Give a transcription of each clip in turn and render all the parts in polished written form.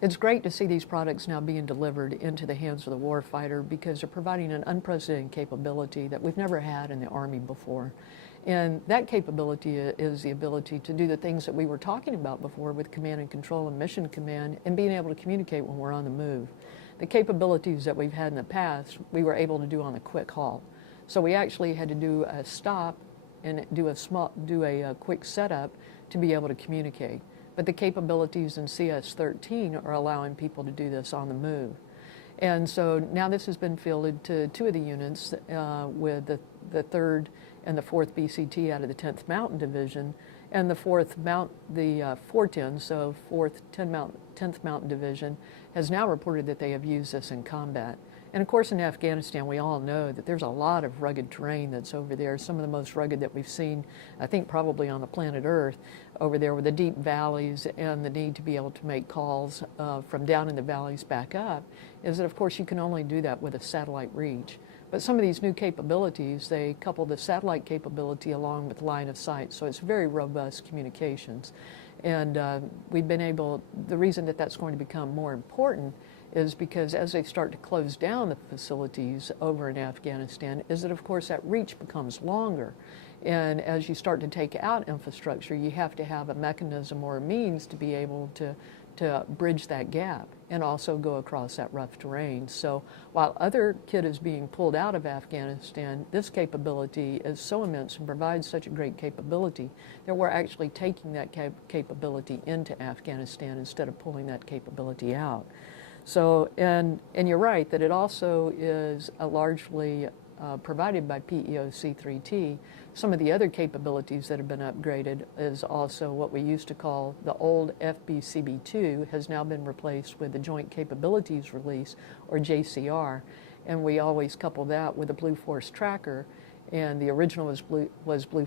It's great to see these products now being delivered into the hands of the warfighter because they're providing an unprecedented capability that we've never had in the Army before. And that capability is the ability to do the things that we were talking about before with command and control and mission command and being able to communicate when we're on the move. The capabilities that we've had in the past, we were able to do on a quick haul. So we actually had to do a stop and do a quick setup to be able to communicate. But the capabilities in CS-13 are allowing people to do this on the move. And so now this has been fielded to two of the units with the 3rd and the 4th BCT out of the 10th Mountain Division, and the 410, so 4th 10th Mountain Division, has now reported that they have used this in combat. And of course in Afghanistan we all know that there's a lot of rugged terrain that's over there, some of the most rugged that we've seen, I think probably on the planet Earth, over there with the deep valleys and the need to be able to make calls from down in the valleys back up, is that of course you can only do that with a satellite reach. But some of these new capabilities, they couple the satellite capability along with line of sight, so it's very robust communications. And we've been able, the reason that that's going to become more important is because as they start to close down the facilities over in Afghanistan, is that of course that reach becomes longer. And as you start to take out infrastructure, you have to have a mechanism or a means to be able to bridge that gap and also go across that rough terrain. So while other kit is being pulled out of Afghanistan, this capability is so immense and provides such a great capability that we're actually taking that capability into Afghanistan instead of pulling that capability out. So, and you're right that it also is largely provided by PEO-C3T. Some of the other capabilities that have been upgraded is also what we used to call the old FBCB2 has now been replaced with the Joint Capabilities Release, or JCR, and we always couple that with the Blue Force Tracker, and the original was Blue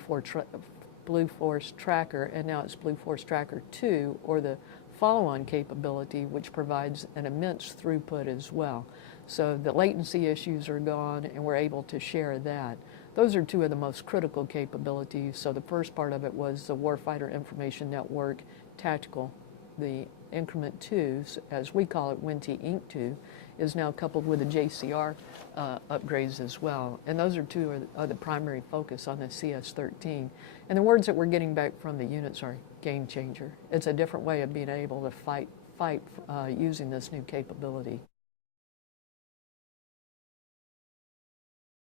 Force Tracker, and now it's Blue Force Tracker 2, or the follow-on capability, which provides an immense throughput as well. So the latency issues are gone and we're able to share that. Those are two of the most critical capabilities. So the first part of it was the Warfighter Information Network Tactical. The Increment 2, as we call it, WINT Inc. 2, is now coupled with the JCR upgrades as well. And those are two of the primary focus on the CS-13. And the words that we're getting back from the units are game changer. It's a different way of being able to fight using this new capability.